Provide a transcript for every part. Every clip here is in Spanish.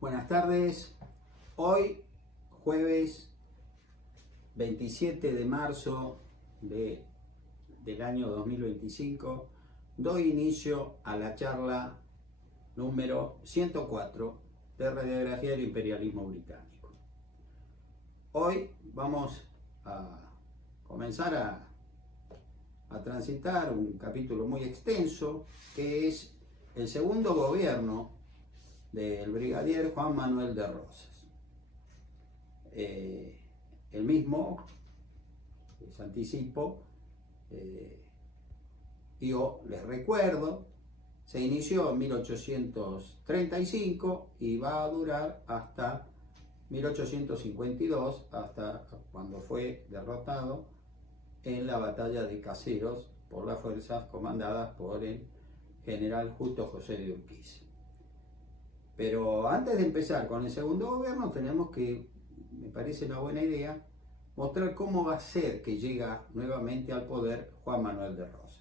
Buenas tardes. Hoy, jueves 27 de marzo del año 2025, doy inicio a la charla número 104 de Radiografía del Imperialismo Británico. Hoy vamos a comenzar a transitar un capítulo muy extenso, que es el segundo gobierno del brigadier Juan Manuel de Rosas. El mismo, les anticipo, yo les recuerdo, se inició en 1835 y va a durar hasta 1852, hasta cuando fue derrotado en la batalla de Caseros por las fuerzas comandadas por el general Justo José de Urquiza. Pero antes de empezar con el segundo gobierno, tenemos que, me parece una buena idea, mostrar cómo va a ser que llega nuevamente al poder Juan Manuel de Rosas.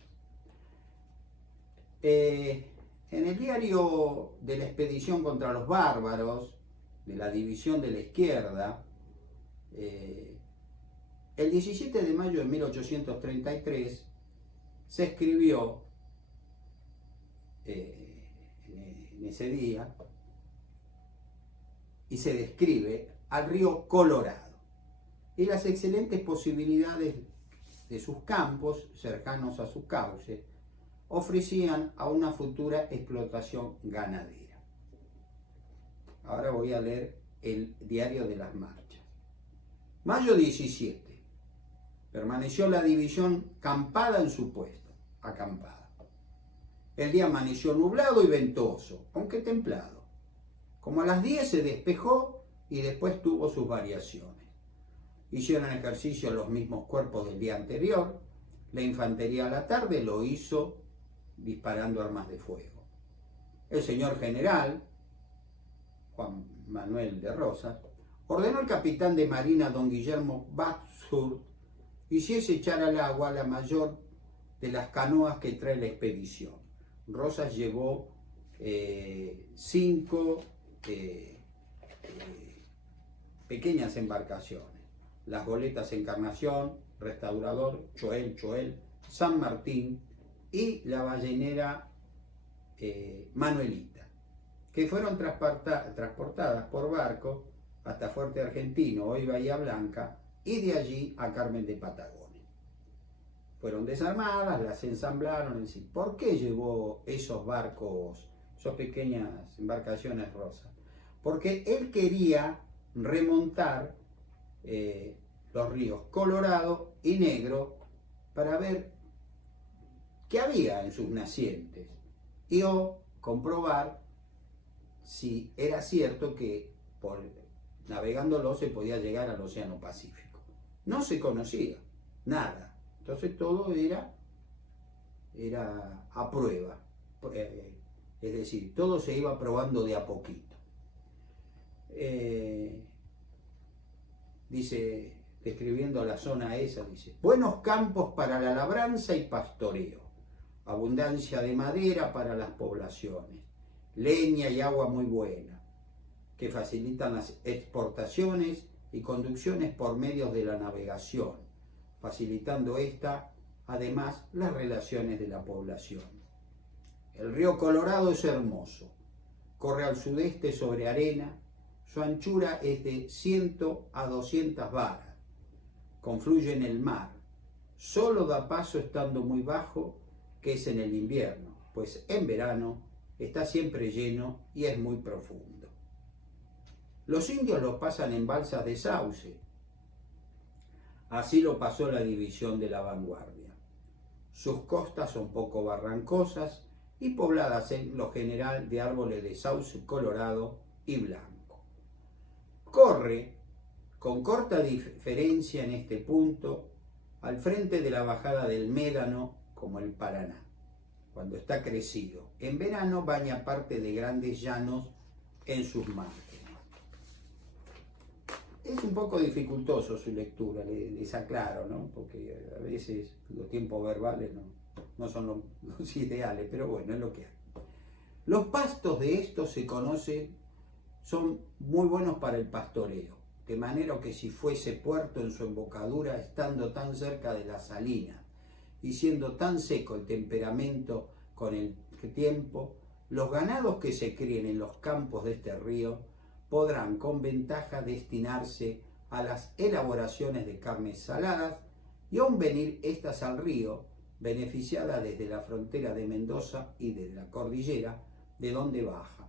En el diario de la expedición contra los bárbaros, de la división de la izquierda, el 17 de mayo de 1833 se escribió en ese día, y se describe al río Colorado y las excelentes posibilidades de sus campos cercanos a su cauce ofrecían a una futura explotación ganadera. Ahora voy a leer el diario de las marchas. Mayo 17. Permaneció la división campada en su puesto, acampada. El día amaneció nublado y ventoso, aunque templado. Como a las 10 se despejó y después tuvo sus variaciones. Hicieron ejercicio los mismos cuerpos del día anterior. La infantería a la tarde lo hizo disparando armas de fuego. El señor general, Juan Manuel de Rosas, ordenó al capitán de marina don Guillermo Bathurst hiciese echar al agua la mayor de las canoas que trae la expedición. Rosas llevó 5 pequeñas embarcaciones: las goletas Encarnación, Restaurador, Choel, San Martín y la ballenera Manuelita, que fueron transportadas por barco hasta Fuerte Argentino, hoy Bahía Blanca, y de allí a Carmen de Patagones. Fueron desarmadas, las ensamblaron. ¿Por qué llevó esos barcos, esas pequeñas embarcaciones Rosas? Porque él quería remontar los ríos Colorado y Negro para ver qué había en sus nacientes y comprobar si era cierto que navegándolo se podía llegar al Océano Pacífico. No se conocía nada, entonces todo era a prueba, es decir, todo se iba probando de a poquito. Dice, describiendo la zona esa, dice: buenos campos para la labranza y pastoreo, abundancia de madera para las poblaciones, leña y agua muy buena, que facilitan las exportaciones y conducciones por medios de la navegación, facilitando además las relaciones de la población. El río Colorado es hermoso, corre al sudeste sobre arena. Su anchura es de 100 a 200 varas. Confluye en el mar. Solo da paso estando muy bajo, que es en el invierno, pues en verano está siempre lleno y es muy profundo. Los indios lo pasan en balsas de sauce. Así lo pasó la división de la vanguardia. Sus costas son poco barrancosas y pobladas en lo general de árboles de sauce colorado y blanco. Corre con corta diferencia en este punto al frente de la bajada del Médano, como el Paraná, cuando está crecido. En verano baña parte de grandes llanos en sus márgenes. Es un poco dificultoso su lectura, les aclaro, ¿no? Porque a veces los tiempos verbales no son los ideales, pero bueno, es lo que hay. Los pastos de estos se conocen son muy buenos para el pastoreo, de manera que si fuese puerto en su embocadura, estando tan cerca de la salina y siendo tan seco el temperamento con el tiempo, los ganados que se críen en los campos de este río podrán con ventaja destinarse a las elaboraciones de carnes saladas y aún venir estas al río, beneficiadas desde la frontera de Mendoza y de la cordillera, de donde baja,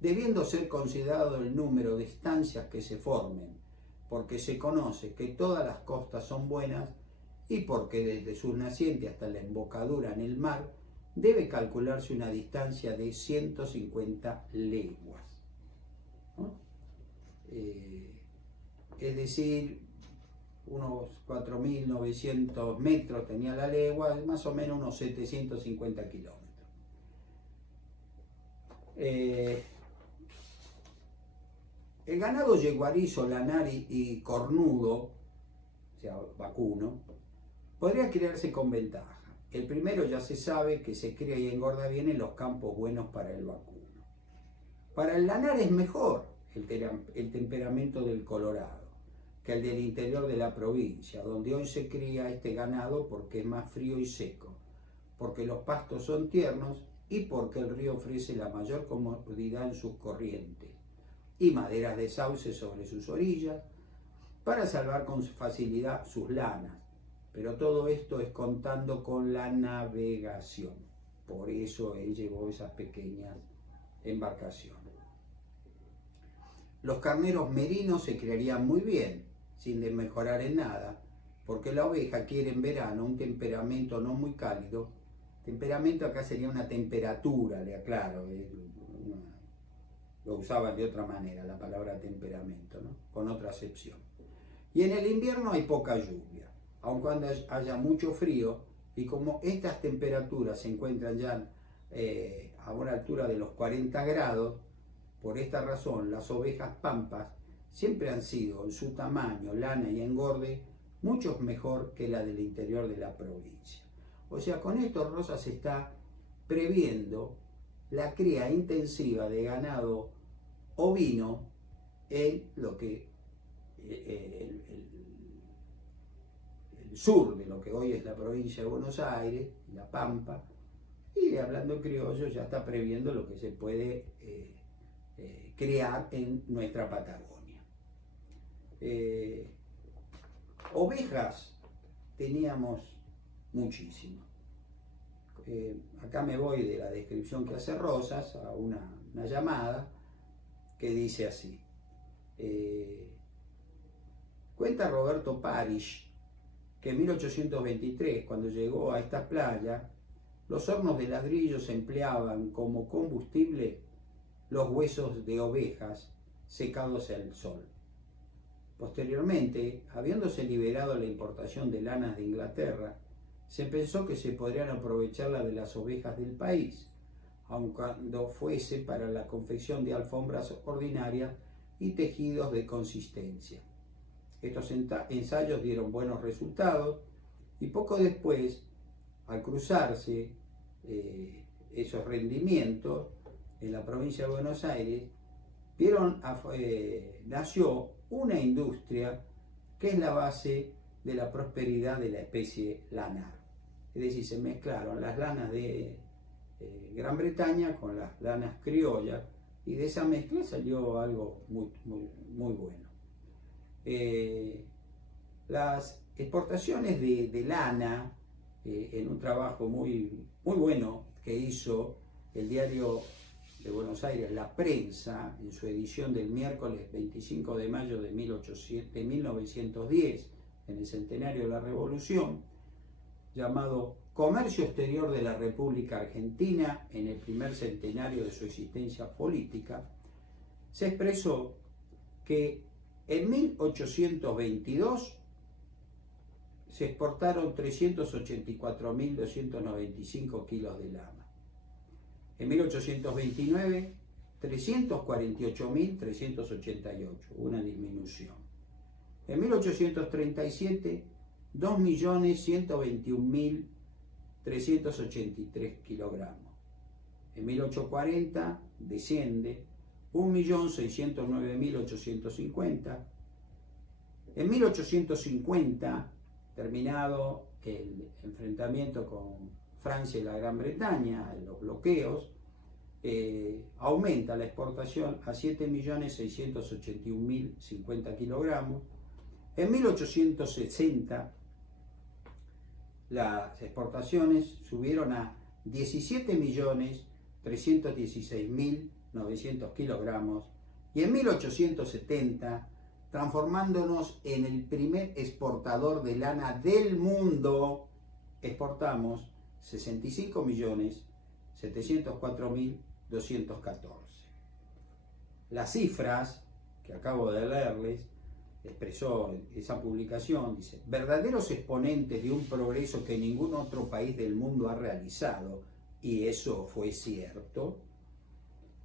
debiendo ser considerado el número de estancias que se formen, porque se conoce que todas las costas son buenas y porque desde su naciente hasta la embocadura en el mar debe calcularse una distancia de 150 leguas. ¿No? Es decir, unos 4.900 metros tenía la legua, más o menos unos 750 kilómetros. El ganado yeguarizo, lanari y cornudo, o sea, vacuno, podría criarse con ventaja. El primero ya se sabe que se cría y engorda bien en los campos buenos para el vacuno. Para el lanar es mejor el temperamento del Colorado que el del interior de la provincia, donde hoy se cría este ganado porque es más frío y seco, porque los pastos son tiernos y porque el río ofrece la mayor comodidad en sus corrientes y maderas de sauce sobre sus orillas para salvar con facilidad sus lanas. Pero todo esto es contando con la navegación. Por eso él llevó esas pequeñas embarcaciones. Los carneros merinos se criarían muy bien, sin desmejorar en nada, porque la oveja quiere en verano un temperamento no muy cálido. Temperamento acá sería una temperatura, le aclaro, lo usaban de otra manera la palabra temperamento, ¿no? Con otra acepción. Y en el invierno hay poca lluvia, aun cuando haya mucho frío, y como estas temperaturas se encuentran ya a una altura de los 40 grados, por esta razón las ovejas pampas siempre han sido en su tamaño, lana y engorde mucho mejor que la del interior de la provincia. O sea, con esto Rosas está previendo la cría intensiva de ganado ovino en lo que el sur de lo que hoy es la provincia de Buenos Aires, la Pampa, y hablando criollo ya está previendo lo que se puede criar en nuestra Patagonia. Ovejas teníamos muchísimo. Acá me voy de la descripción que hace Rosas a una llamada que dice así. Cuenta Roberto Parish que en 1823, cuando llegó a esta playa, los hornos de ladrillo se empleaban como combustible los huesos de ovejas secados al sol. Posteriormente, habiéndose liberado la importación de lanas de Inglaterra, se pensó que se podrían aprovechar la de las ovejas del país, aun cuando fuese para la confección de alfombras ordinarias y tejidos de consistencia. Estos ensayos dieron buenos resultados y poco después, al cruzarse esos rendimientos en la provincia de Buenos Aires, nació una industria que es la base de la prosperidad de la especie lanar. Es decir, se mezclaron las lanas de Gran Bretaña con las lanas criollas y de esa mezcla salió algo muy bueno. Las exportaciones de lana, en un trabajo muy bueno que hizo el diario de Buenos Aires, La Prensa, en su edición del miércoles 25 de mayo de 1910, en el centenario de la Revolución, llamado Comercio Exterior de la República Argentina en el primer centenario de su existencia política, se expresó que en 1822 se exportaron 384.295 kilos de lana. En 1829, 348.388, una disminución. En 1837, 2.121.383 kilogramos. En 1840 desciende 1.609.850. En 1850, terminado el enfrentamiento con Francia y la Gran Bretaña, los bloqueos, aumenta la exportación a 7.681.050 kilogramos. En 1860 las exportaciones subieron a 17.316.900 kilogramos y en 1870, transformándonos en el primer exportador de lana del mundo, exportamos 65.704.214. Las cifras que acabo de leerles expresó esa publicación, dice: verdaderos exponentes de un progreso que ningún otro país del mundo ha realizado, y eso fue cierto,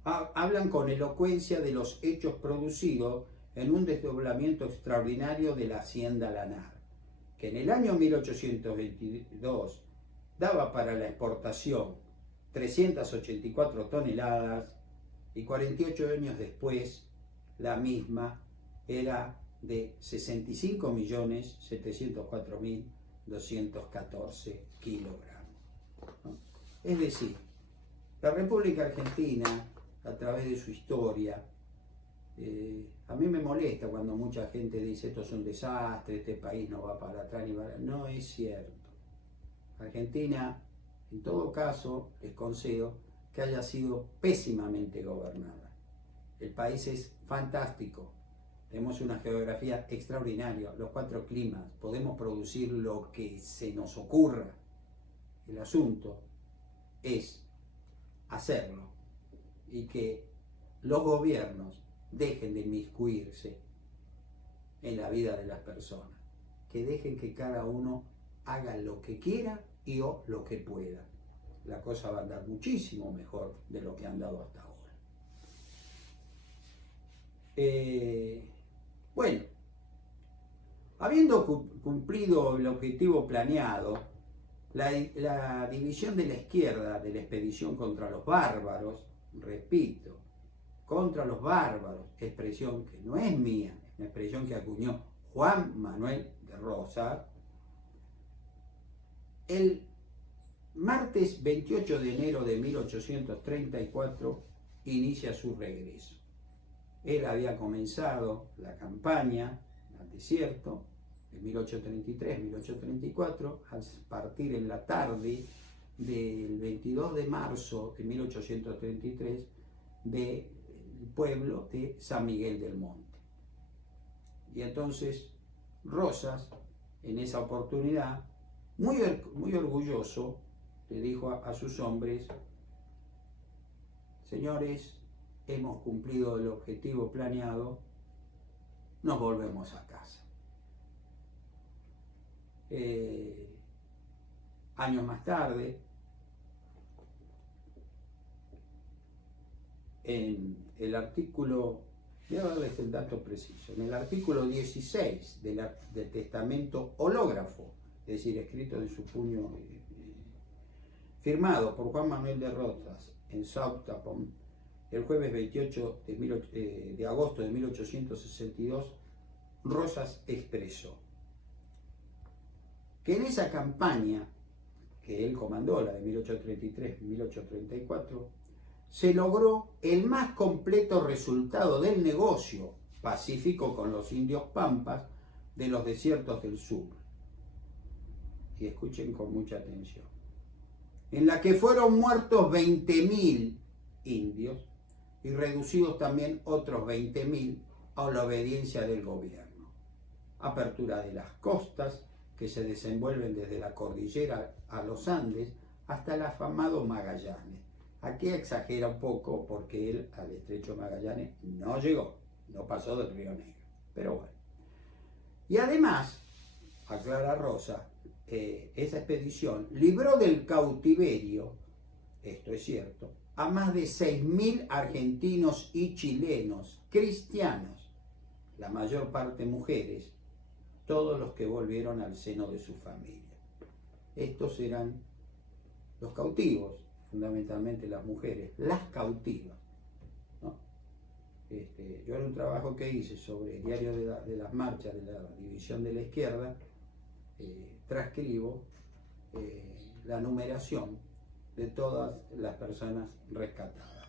hablan con elocuencia de los hechos producidos en un desdoblamiento extraordinario de la hacienda lanar, que en el año 1822 daba para la exportación 384 toneladas y 48 años después la misma era de 65.704.214 kilogramos. ¿No? Es decir, la República Argentina, a través de su historia, a mí me molesta cuando mucha gente dice esto es un desastre, este país no va para atrás ni para... No es cierto. Argentina, en todo caso, les concedo que haya sido pésimamente gobernada. El país es fantástico. Tenemos una geografía extraordinaria, los 4 climas, podemos producir lo que se nos ocurra. El asunto es hacerlo y que los gobiernos dejen de inmiscuirse en la vida de las personas, que dejen que cada uno haga lo que quiera y o lo que pueda. La cosa va a andar muchísimo mejor de lo que ha andado hasta ahora. Bueno, habiendo cumplido el objetivo planeado, la división de la izquierda de la expedición contra los bárbaros, repito, contra los bárbaros, expresión que no es mía, es una expresión que acuñó Juan Manuel de Rosas, el martes 28 de enero de 1834 inicia su regreso. Él había comenzado la campaña al desierto de 1833-1834, al partir en la tarde del 22 de marzo de 1833 del pueblo de San Miguel del Monte. Y entonces Rosas, en esa oportunidad, muy orgulloso, le dijo a sus hombres: señores, hemos cumplido el objetivo planeado, nos volvemos a casa. Años más tarde, en el artículo, voy a darles el dato preciso, en el artículo 16 del testamento hológrafo, es decir, escrito de su puño, firmado por Juan Manuel de Rosas en Southampton, el jueves 28 de agosto de 1862, Rosas expresó que en esa campaña que él comandó, la de 1833-1834, se logró el más completo resultado del negocio pacífico con los indios pampas de los desiertos del sur. Y escuchen con mucha atención. En la que fueron muertos 20.000 indios y reducidos también otros 20.000 a la obediencia del gobierno. Apertura de las costas que se desenvuelven desde la cordillera a los Andes hasta el afamado Magallanes. Aquí exagera un poco porque él al estrecho Magallanes no llegó, no pasó del Río Negro, pero bueno. Y además, aclara Rosa, esa expedición libró del cautiverio, esto es cierto, a más de 6.000 argentinos y chilenos cristianos, la mayor parte mujeres, todos los que volvieron al seno de su familia. Estos eran los cautivos, fundamentalmente las mujeres, las cautivas, ¿no? Yo en un trabajo que hice sobre el diario de las marchas de la División de la Izquierda, transcribo la numeración de todas las personas rescatadas.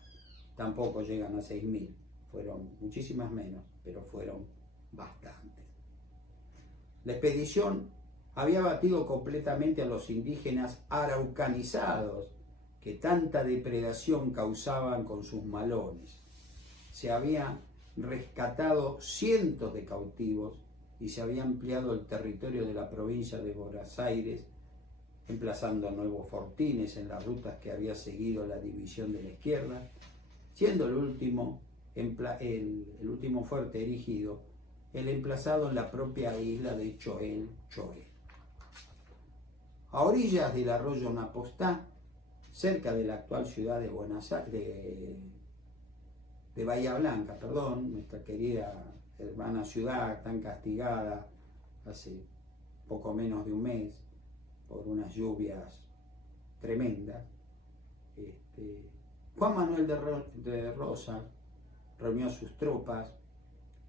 Tampoco llegan a 6.000, fueron muchísimas menos, pero fueron bastantes. La expedición había batido completamente a los indígenas araucanizados que tanta depredación causaban con sus malones. Se habían rescatado cientos de cautivos y se había ampliado el territorio de la provincia de Buenos Aires, emplazando nuevos fortines en las rutas que había seguido la División de la Izquierda, siendo el último fuerte erigido el emplazado en la propia isla de Choel. A orillas del arroyo Napostá, cerca de la actual ciudad de Buenos Aires, de Bahía Blanca, nuestra querida hermana ciudad tan castigada hace poco menos de un mes por unas lluvias tremendas, Juan Manuel de Rosas reunió a sus tropas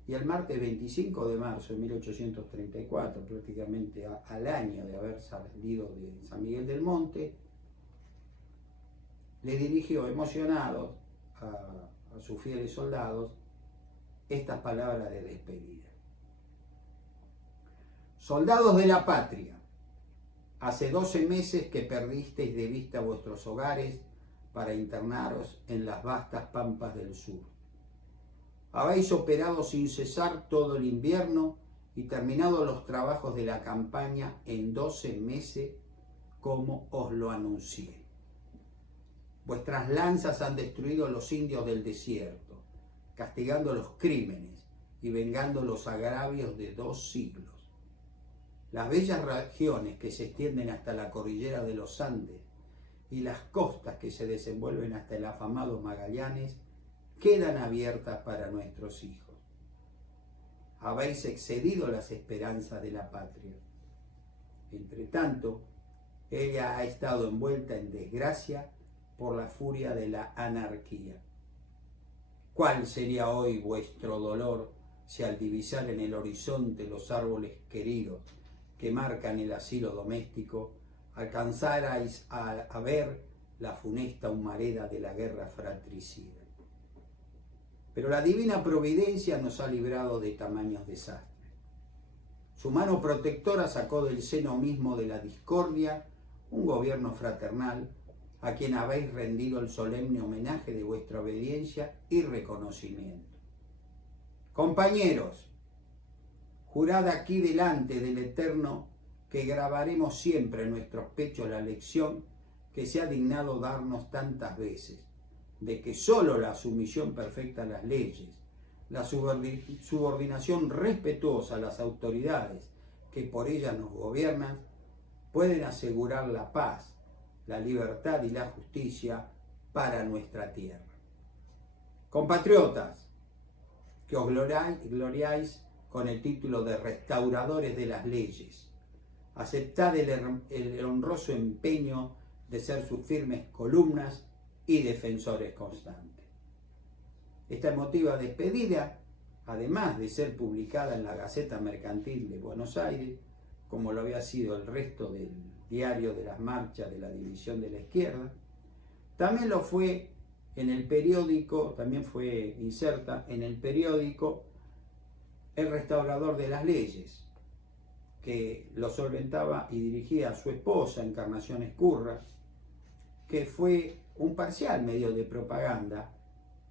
y el martes 25 de marzo de 1834, prácticamente al año de haber salido de San Miguel del Monte, le dirigió emocionado a sus fieles soldados estas palabras de despedida. Soldados de la patria, hace 12 meses que perdisteis de vista vuestros hogares para internaros en las vastas pampas del sur. Habéis operado sin cesar todo el invierno y terminado los trabajos de la campaña en 12 meses como os lo anuncié. Vuestras lanzas han destruido los indios del desierto, castigando los crímenes y vengando los agravios de 2 siglos. Las bellas regiones que se extienden hasta la cordillera de los Andes y las costas que se desenvuelven hasta el afamado Magallanes quedan abiertas para nuestros hijos. Habéis excedido las esperanzas de la patria. Entre tanto, ella ha estado envuelta en desgracia por la furia de la anarquía. ¿Cuál sería hoy vuestro dolor si al divisar en el horizonte los árboles queridos que marcan el asilo doméstico, alcanzarais a ver la funesta humareda de la guerra fratricida? Pero la divina providencia nos ha librado de tamaños desastres. Su mano protectora sacó del seno mismo de la discordia un gobierno fraternal a quien habéis rendido el solemne homenaje de vuestra obediencia y reconocimiento. Compañeros, jurad aquí delante del Eterno que grabaremos siempre en nuestros pechos la lección que se ha dignado darnos tantas veces, de que sólo la sumisión perfecta a las leyes, la subordinación respetuosa a las autoridades que por ellas nos gobiernan, pueden asegurar la paz, la libertad y la justicia para nuestra tierra. Compatriotas, que os gloriáis con el título de restauradores de las leyes, aceptad el honroso empeño de ser sus firmes columnas y defensores constantes. Esta emotiva despedida, además de ser publicada en la Gaceta Mercantil de Buenos Aires, como lo había sido el resto del diario de las marchas de la División de la Izquierda, también lo fue en el periódico, también fue inserta en el periódico El Restaurador de las Leyes, que lo solventaba y dirigía a su esposa, Encarnación Escurra, que fue un parcial medio de propaganda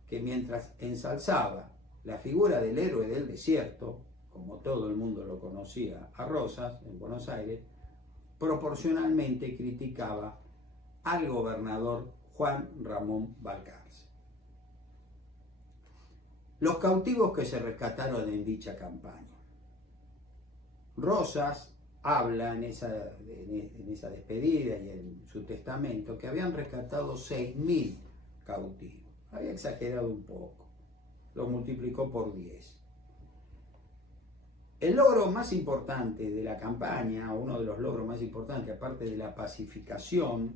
que, mientras ensalzaba la figura del héroe del desierto, como todo el mundo lo conocía a Rosas en Buenos Aires, proporcionalmente criticaba al gobernador Juan Ramón Balcarce. Los cautivos que se rescataron en dicha campaña. Rosas habla en esa despedida y en su testamento que habían rescatado 6.000 cautivos. Había exagerado un poco, lo multiplicó por 10. El logro más importante de la campaña, o uno de los logros más importantes, aparte de la pacificación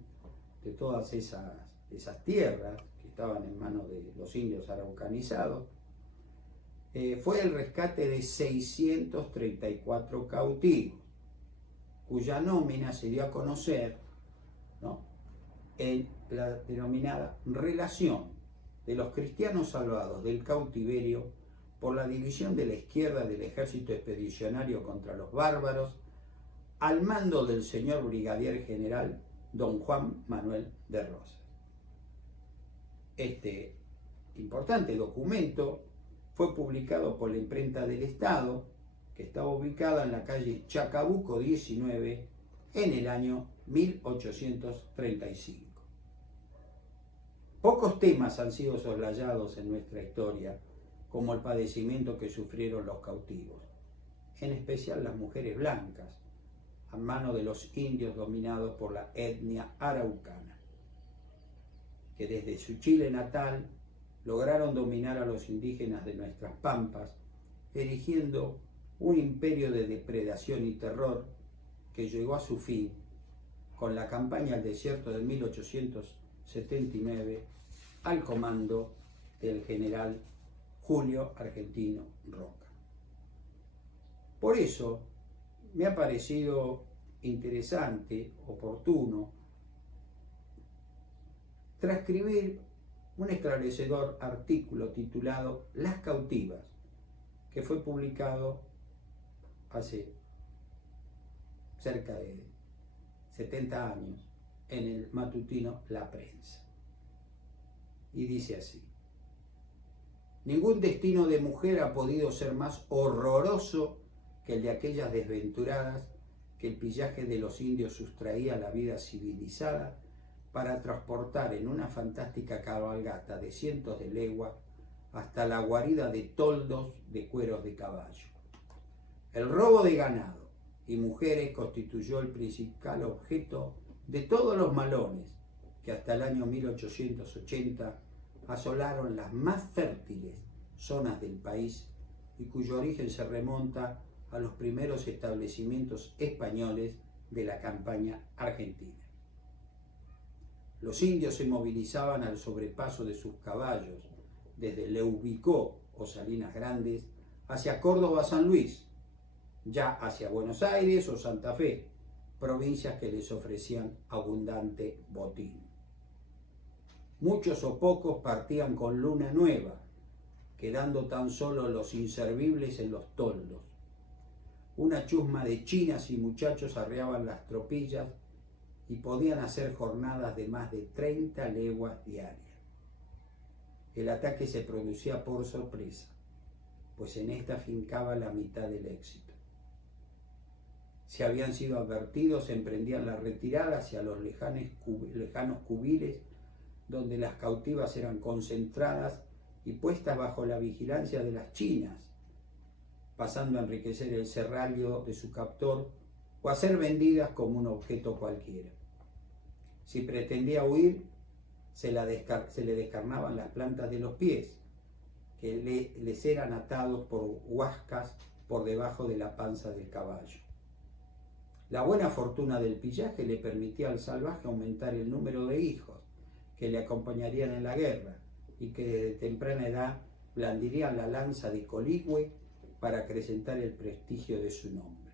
de todas esas tierras que estaban en manos de los indios araucanizados, fue el rescate de 634 cautivos, cuya nómina se dio a conocer, ¿no?, en la denominada relación de los cristianos salvados del cautiverio por la división de la izquierda del ejército expedicionario contra los bárbaros, al mando del señor brigadier general don Juan Manuel de Rosas. Este importante documento fue publicado por la Imprenta del Estado, que estaba ubicada en la calle Chacabuco 19 en el año 1835. Pocos temas han sido soslayados en nuestra historia, como el padecimiento que sufrieron los cautivos, en especial las mujeres blancas, a mano de los indios dominados por la etnia araucana, que desde su Chile natal lograron dominar a los indígenas de nuestras pampas, erigiendo un imperio de depredación y terror que llegó a su fin con la campaña al desierto de 1879 al comando del general Julio Argentino Roca. Por eso me ha parecido interesante, oportuno, transcribir un esclarecedor artículo titulado Las cautivas, que fue publicado hace cerca de 70 años en el matutino La Prensa. Y dice así: ningún destino de mujer ha podido ser más horroroso que el de aquellas desventuradas que el pillaje de los indios sustraía a la vida civilizada para transportar en una fantástica cabalgata de cientos de leguas hasta la guarida de toldos de cueros de caballo. El robo de ganado y mujeres constituyó el principal objeto de todos los malones que hasta el año 1880 asolaron las más fértiles zonas del país y cuyo origen se remonta a los primeros establecimientos españoles de la campaña argentina. Los indios se movilizaban al sobrepaso de sus caballos desde Leubicó o Salinas Grandes hacia Córdoba-San Luis, ya hacia Buenos Aires o Santa Fe, provincias que les ofrecían abundante botín. Muchos o pocos partían con luna nueva, quedando tan solo los inservibles en los toldos. Una chusma de chinas y muchachos arreaban las tropillas y podían hacer jornadas de más de 30 leguas diarias. El ataque se producía por sorpresa, pues en esta fincaba la mitad del éxito. Si habían sido advertidos, emprendían la retirada hacia los lejanos cubiles, donde las cautivas eran concentradas y puestas bajo la vigilancia de las chinas, pasando a enriquecer el serralio de su captor o a ser vendidas como un objeto cualquiera. Si pretendía huir, se le descarnaban las plantas de los pies, que les eran atados por huascas por debajo de la panza del caballo. La buena fortuna del pillaje le permitía al salvaje aumentar el número de hijos que le acompañarían en la guerra y que desde temprana edad blandirían la lanza de Coligüe para acrecentar el prestigio de su nombre.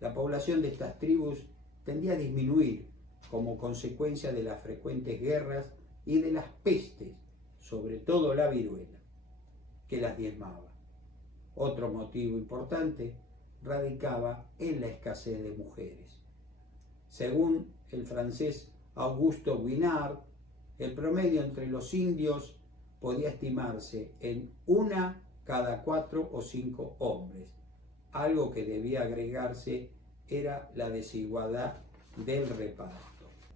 La población de estas tribus tendía a disminuir como consecuencia de las frecuentes guerras y de las pestes, sobre todo la viruela, que las diezmaba. Otro motivo importante radicaba en la escasez de mujeres. Según el francés Auguste Guinard, el promedio entre los indios podía estimarse en 1 cada 4 o 5 hombres. Algo que debía agregarse era la desigualdad del reparto.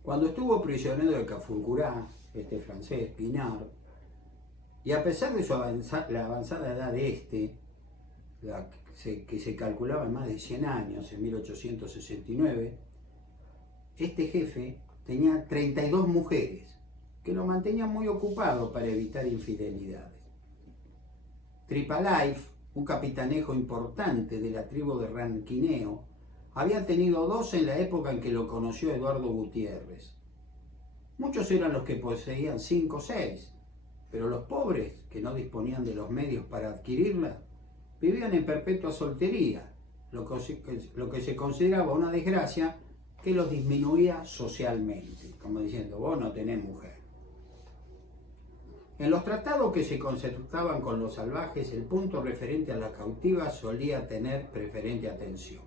Cuando estuvo prisionero de Cafulcurá, este francés Pinard, y a pesar de la avanzada edad de que se calculaba en más de 100 años, en 1869, este jefe tenía 32 mujeres que lo mantenían muy ocupado para evitar infidelidades. Tripalife, un capitanejo importante de la tribu de Ranquineo, había tenido 2 en la época en que lo conoció Eduardo Gutiérrez. Muchos eran los que poseían 5 o 6, pero los pobres, que no disponían de los medios para adquirirla, vivían en perpetua soltería, lo que se consideraba una desgracia que los disminuía socialmente, como diciendo, vos no tenés mujer. En los tratados que se concertaban con los salvajes, el punto referente a la cautiva solía tener preferente atención.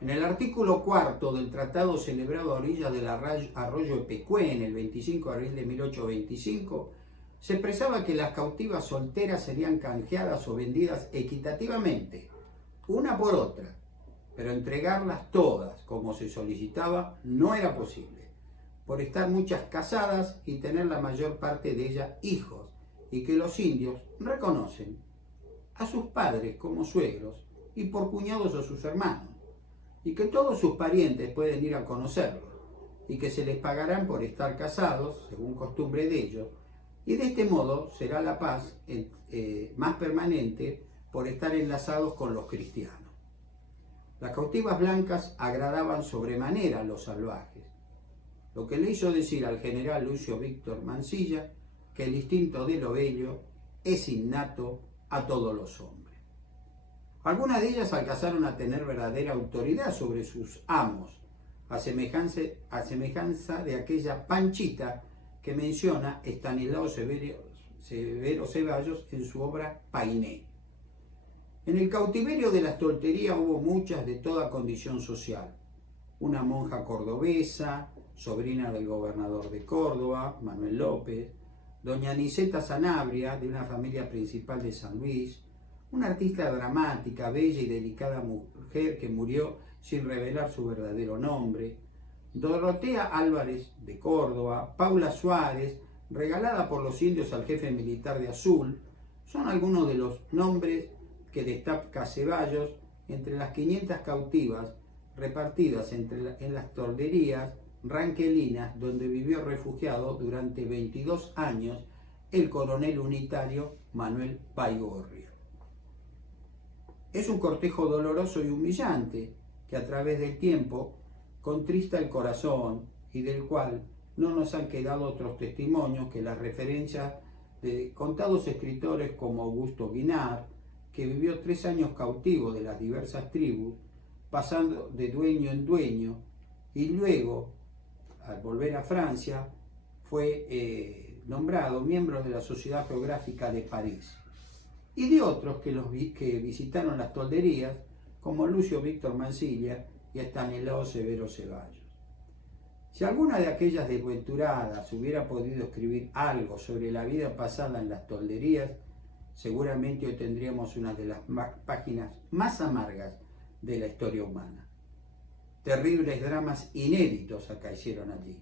En el artículo 4 del tratado celebrado a orillas del arroyo Epecuén, el 25 de abril de 1825, se expresaba que las cautivas solteras serían canjeadas o vendidas equitativamente, una por otra, pero entregarlas todas, como se solicitaba, no era posible, por estar muchas casadas y tener la mayor parte de ellas hijos, y que los indios reconocen a sus padres como suegros y por cuñados a sus hermanos, y que todos sus parientes pueden ir a conocerlos, y que se les pagarán por estar casados, según costumbre de ellos, y de este modo será la paz más permanente por estar enlazados con los cristianos. Las cautivas blancas agradaban sobremanera a los salvajes, lo que le hizo decir al general Lucio Víctor Mansilla que el instinto de lo bello es innato a todos los hombres. Algunas de ellas alcanzaron a tener verdadera autoridad sobre sus amos, a semejanza de aquella Panchita que menciona Estanislao Severo Ceballos en su obra Painé. En el cautiverio de la soltería hubo muchas de toda condición social. Una monja cordobesa, sobrina del gobernador de Córdoba, Manuel López, doña Aniceta Sanabria, de una familia principal de San Luis, una artista dramática, bella y delicada mujer que murió sin revelar su verdadero nombre, Dorotea Álvarez de Córdoba, Paula Suárez, regalada por los indios al jefe militar de Azul, son algunos de los nombres que destaca Ceballos entre las 500 cautivas repartidas en las tolderías ranquelinas donde vivió refugiado durante 22 años el coronel unitario Manuel Baigorria. Es un cortejo doloroso y humillante que a través del tiempo contrista el corazón y del cual no nos han quedado otros testimonios que las referencias de contados escritores como Augusto Guinart, que vivió 3 años cautivo de las diversas tribus, pasando de dueño en dueño, y luego, al volver a Francia, fue nombrado miembro de la Sociedad Geográfica de París, y de otros que visitaron las tolderías, como Lucio Víctor Mansilla y Estanislao Severo Ceballos. Si alguna de aquellas desventuradas hubiera podido escribir algo sobre la vida pasada en las tolderías, seguramente hoy tendríamos una de las páginas más amargas de la historia humana. Terribles dramas inéditos acaecieron allí.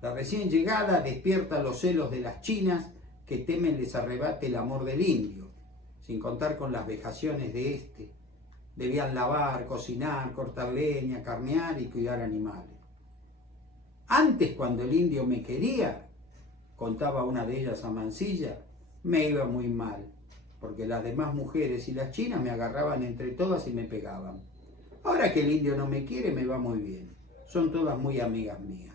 La recién llegada despierta los celos de las chinas que temen les arrebate el amor del indio, sin contar con las vejaciones de este. Debían lavar, cocinar, cortar leña, carnear y cuidar animales. Antes, cuando el indio me quería, contaba una de ellas a Mansilla, me iba muy mal, porque las demás mujeres y las chinas me agarraban entre todas y me pegaban. Ahora que el indio no me quiere, me va muy bien. Son todas muy amigas mías.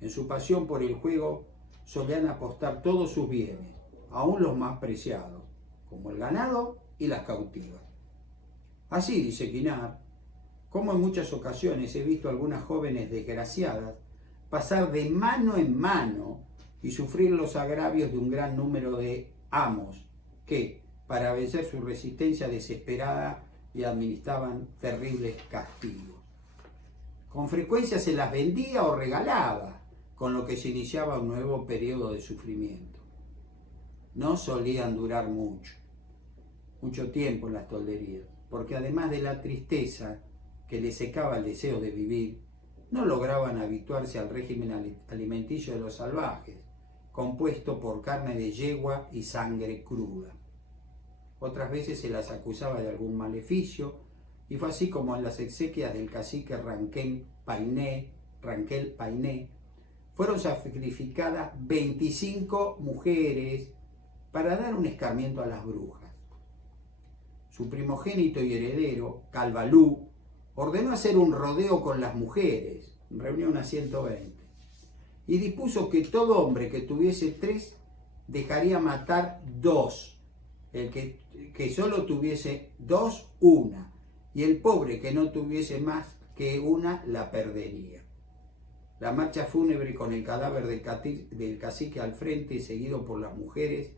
En su pasión por el juego, solían apostar todos sus bienes, aún los más preciados, como el ganado y las cautivas. Así, dice Guinart, como en muchas ocasiones he visto a algunas jóvenes desgraciadas pasar de mano en mano y sufrir los agravios de un gran número de amos que, para vencer su resistencia desesperada, le administraban terribles castigos. Con frecuencia se las vendía o regalaba, con lo que se iniciaba un nuevo periodo de sufrimiento. No solían durar mucho tiempo en las tolderías, porque además de la tristeza que les secaba el deseo de vivir, no lograban habituarse al régimen alimenticio de los salvajes, compuesto por carne de yegua y sangre cruda. Otras veces se las acusaba de algún maleficio, y fue así como en las exequias del cacique Ranquel Painé fueron sacrificadas 25 mujeres para dar un escarmiento a las brujas. Su primogénito y heredero, Calvalú, ordenó hacer un rodeo con las mujeres, reunió unas 120, y dispuso que todo hombre que tuviese 3 dejaría matar 2, el que solo tuviese 2, 1, y el pobre que no tuviese más que 1 la perdería. La marcha fúnebre con el cadáver del cacique al frente, seguido por las mujeres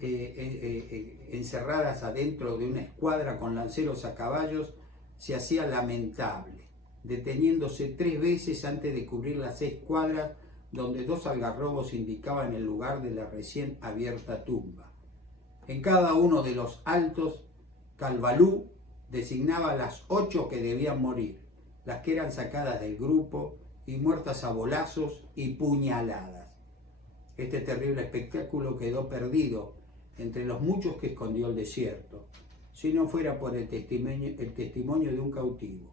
encerradas adentro de una escuadra con lanceros a caballos, se hacía lamentable, deteniéndose 3 veces antes de cubrir las 6 cuadras donde 2 algarrobos indicaban el lugar de la recién abierta tumba. En cada uno de los altos, Calvalú designaba las 8 que debían morir, las que eran sacadas del grupo y muertas a bolazos y puñaladas. Este terrible espectáculo quedó perdido entre los muchos que escondió el desierto, si no fuera por el testimonio de un cautivo,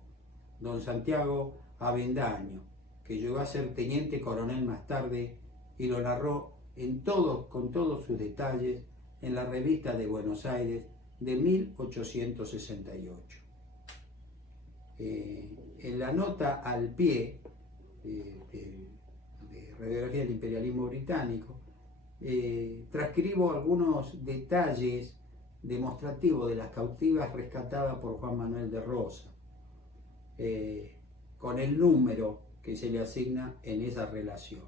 don Santiago Avendaño, que llegó a ser teniente coronel más tarde y lo narró con todos sus detalles en la revista de Buenos Aires de 1868. En la nota al pie de Radiografía del Imperialismo Británico, transcribo algunos detalles demostrativos de las cautivas rescatadas por Juan Manuel de Rosas, con el número que se le asigna en esa relación.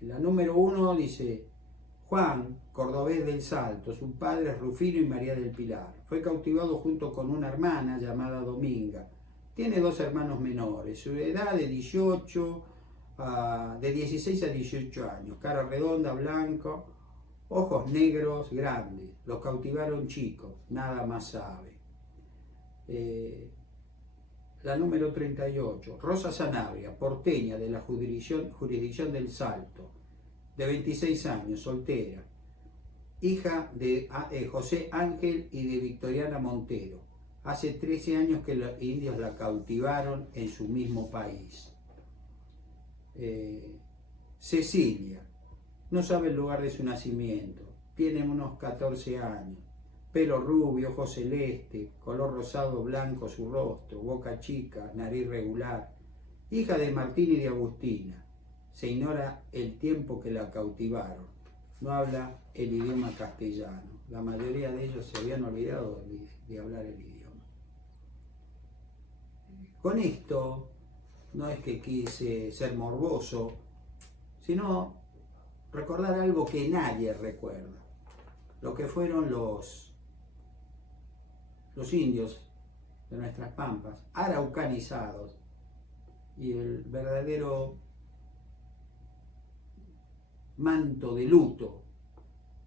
En la número 1 dice: Juan, cordobés del Salto, su padre es Rufino y María del Pilar. Fue cautivado junto con una hermana llamada Dominga. Tiene 2 hermanos menores, su edad de 16 a 18 años, cara redonda, blanco, ojos negros grandes. Los cautivaron chicos, nada más sabe. La número 38, Rosa Sanabria, porteña de la jurisdicción del Salto, de 26 años, soltera, hija de José Ángel y de Victoriana Montero. Hace 13 años que los indios la cautivaron en su mismo país. Cecilia, no sabe el lugar de su nacimiento, tiene unos 14 años, pelo rubio, ojos celeste, color rosado blanco su rostro, boca chica, nariz regular, hija de Martín y de Agustina. Se ignora el tiempo que la cautivaron, no habla el idioma castellano, la mayoría de ellos se habían olvidado de hablar el idioma. Con esto no es que quise ser morboso, sino recordar algo que nadie recuerda, lo que fueron los indios de nuestras pampas, araucanizados, y el verdadero manto de luto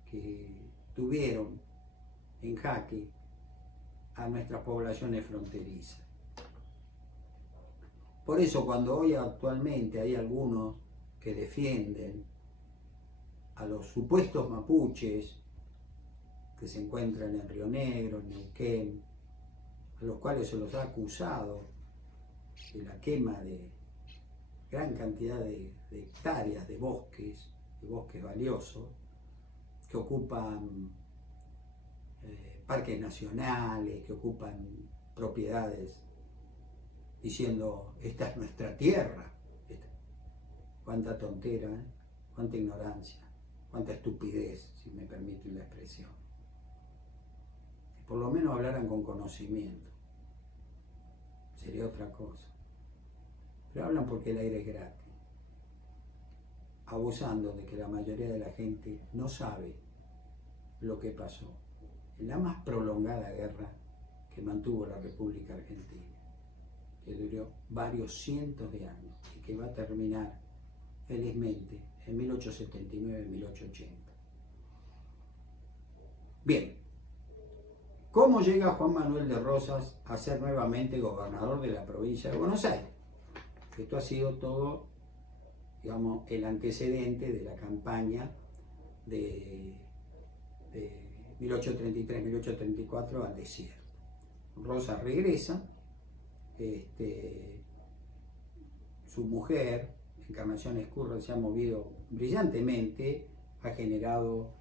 que tuvieron en jaque a nuestras poblaciones fronterizas. Por eso cuando hoy actualmente hay algunos que defienden a los supuestos mapuches que se encuentran en Río Negro, en Neuquén, a los cuales se los ha acusado de la quema de gran cantidad de hectáreas de bosques valiosos, que ocupan parques nacionales, que ocupan propiedades, diciendo, esta es nuestra tierra. Cuánta tontera, cuánta ignorancia, cuánta estupidez, si me permiten la expresión. Si por lo menos hablaran con conocimiento, sería otra cosa. Pero hablan porque el aire es gratis, abusando de que la mayoría de la gente no sabe lo que pasó en la más prolongada guerra que mantuvo la República Argentina, que duró varios cientos de años y que va a terminar felizmente en 1879-1880. Bien, ¿cómo llega Juan Manuel de Rosas a ser nuevamente gobernador de la provincia de Buenos Aires? Esto ha sido todo, digamos, el antecedente de la campaña de 1833-1834 al desierto. Rosas regresa, su mujer, Encarnación Ezcurra, se ha movido brillantemente, ha generado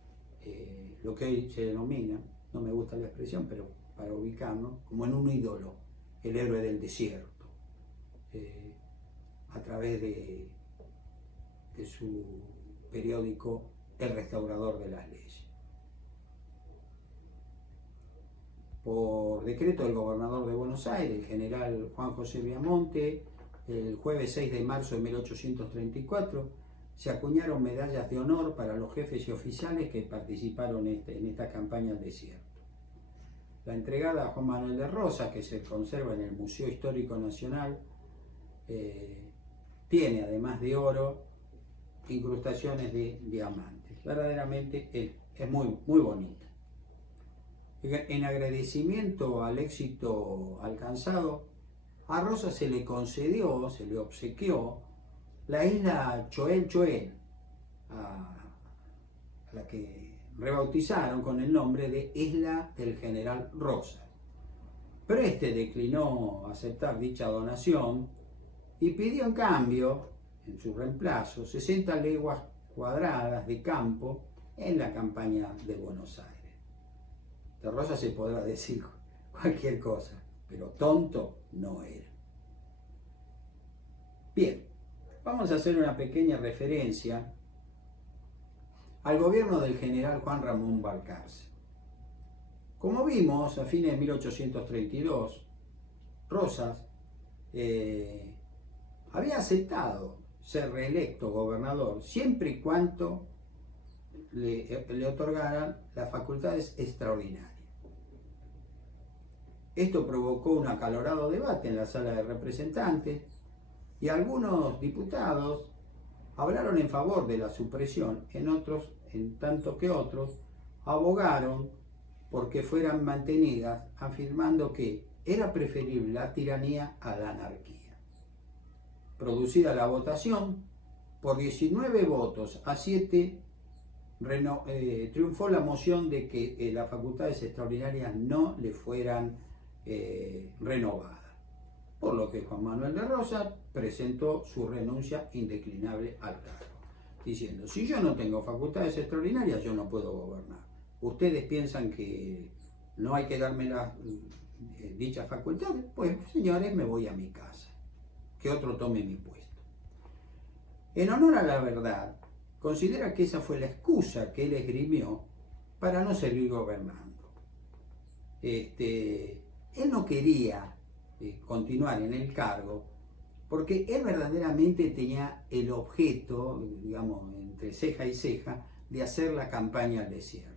lo que hoy se denomina, no me gusta la expresión, pero para ubicarnos, como en un ídolo, el héroe del desierto, a través de de su periódico El Restaurador de las Leyes. Por decreto del gobernador de Buenos Aires, el general Juan José Viamonte, el jueves 6 de marzo de 1834, se acuñaron medallas de honor para los jefes y oficiales que participaron en esta campaña al desierto. La entregada a Juan Manuel de Rosas, que se conserva en el Museo Histórico Nacional, tiene, además de oro, incrustaciones de diamantes. Verdaderamente es muy, muy bonita. En agradecimiento al éxito alcanzado, a Rosas se le concedió, se le obsequió la isla Choel Choel, a la que rebautizaron con el nombre de Isla del General Rosas. Pero este declinó aceptar dicha donación y pidió en cambio, en su reemplazo, 60 leguas cuadradas de campo en la campaña de Buenos Aires. De Rosas se podrá decir cualquier cosa, pero tonto no era. Bien, vamos a hacer una pequeña referencia al gobierno del general Juan Ramón Balcarce. Como vimos, a fines de 1832, Rosas había aceptado ser reelecto gobernador siempre y cuando le otorgaran las facultades extraordinarias. Esto provocó un acalorado debate en la Sala de Representantes y algunos diputados hablaron en favor de la supresión, en tanto que otros abogaron porque fueran mantenidas, afirmando que era preferible la tiranía a la anarquía. Producida la votación, por 19 votos a 7, triunfó la moción de que las facultades extraordinarias no le fueran renovadas, por lo que Juan Manuel de Rosas presentó su renuncia indeclinable al cargo, diciendo: si yo no tengo facultades extraordinarias, yo no puedo gobernar. ¿Ustedes piensan que no hay que darme dichas facultades? Pues, señores, me voy a mi casa, que otro tome mi puesto. En honor a la verdad, considera que esa fue la excusa que él esgrimió para no seguir gobernando. Él no quería continuar en el cargo porque él verdaderamente tenía el objeto, digamos, entre ceja y ceja, de hacer la campaña al desierto.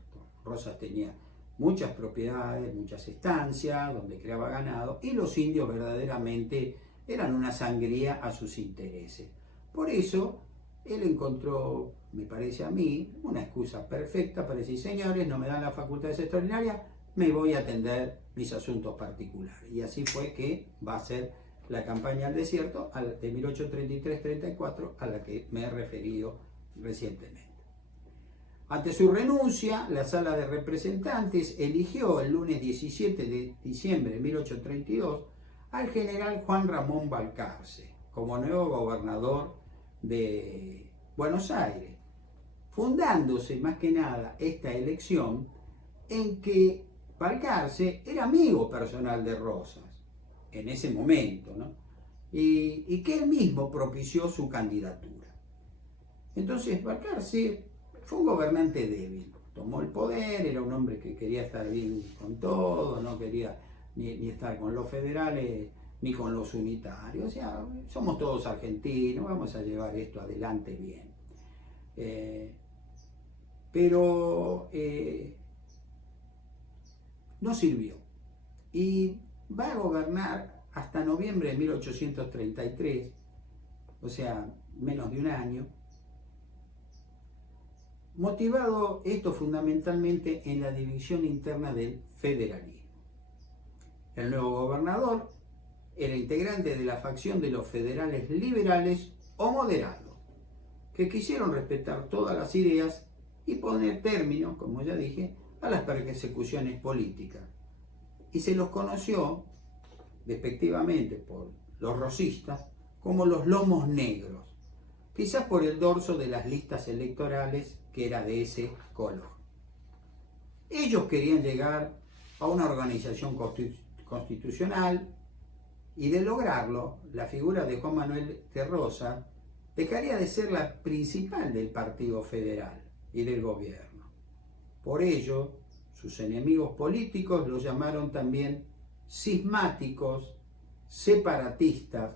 Rosas tenía muchas propiedades, muchas estancias donde creaba ganado, y los indios verdaderamente eran una sangría a sus intereses. Por eso él encontró, me parece a mí, una excusa perfecta para decir: señores, no me dan las facultades extraordinarias, me voy a atender mis asuntos particulares. Y así fue que va a ser la campaña al desierto de 1833-34, a la que me he referido recientemente. Ante su renuncia, la Sala de Representantes eligió el lunes 17 de diciembre de 1832 al general Juan Ramón Balcarce como nuevo gobernador de Buenos Aires, fundándose más que nada esta elección en que Balcarce era amigo personal de Rosas en ese momento, ¿no? Y que él mismo propició su candidatura. Entonces Balcarce fue un gobernante débil, tomó el poder, era un hombre que quería estar bien con todo, no quería ni estar con los federales ni con los unitarios. O sea, somos todos argentinos, vamos a llevar esto adelante bien. Pero no sirvió. Y va a gobernar hasta noviembre de 1833, o sea, menos de un año, motivado esto fundamentalmente en la división interna del federalismo. El nuevo gobernador era integrante de la facción de los federales liberales o moderados, que quisieron respetar todas las ideas y poner término, como ya dije, a las persecuciones políticas. Y se los conoció, despectivamente por los rosistas, como los lomos negros, quizás por el dorso de las listas electorales que era de ese color. Ellos querían llegar a una organización constitucional, y de lograrlo, la figura de Juan Manuel de Rosas dejaría de ser la principal del Partido Federal y del gobierno. Por ello, sus enemigos políticos lo llamaron también cismáticos, separatistas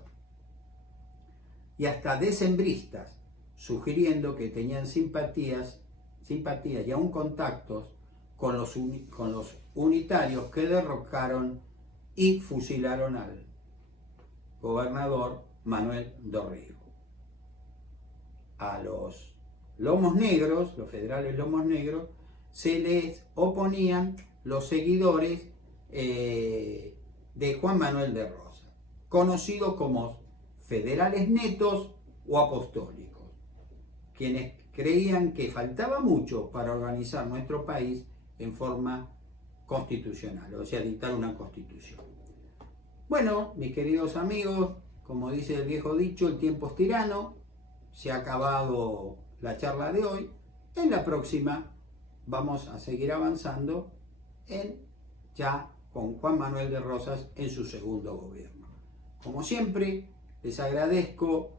y hasta decembristas, sugiriendo que tenían simpatías y aún contactos con los unitarios que derrocaron y fusilaron al gobernador Manuel Dorrego. A los lomos negros, los federales lomos negros, se les oponían los seguidores de Juan Manuel de Rosas, conocidos como federales netos o apostólicos, quienes creían que faltaba mucho para organizar nuestro país en forma constitucional, o sea, dictar una constitución. Bueno, mis queridos amigos, como dice el viejo dicho, el tiempo es tirano, se ha acabado la charla de hoy. En la próxima vamos a seguir avanzando ya con Juan Manuel de Rosas en su segundo gobierno. Como siempre, les agradezco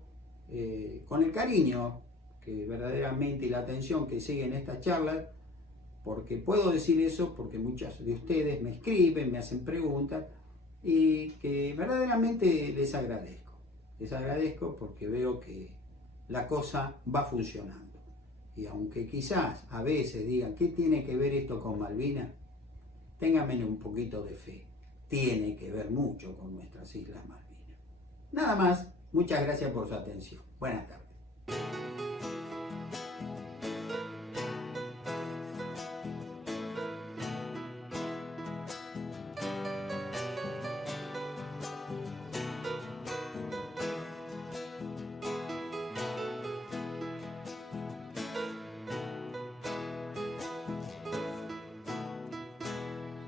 con el cariño que verdaderamente y la atención que siguen estas charlas, porque puedo decir eso porque muchas de ustedes me escriben, me hacen preguntas y que verdaderamente les agradezco. Les agradezco porque veo que la cosa va funcionando. Y aunque quizás a veces digan, ¿qué tiene que ver esto con Malvinas? Ténganme un poquito de fe. Tiene que ver mucho con nuestras Islas Malvinas. Nada más, muchas gracias por su atención. Buenas tardes.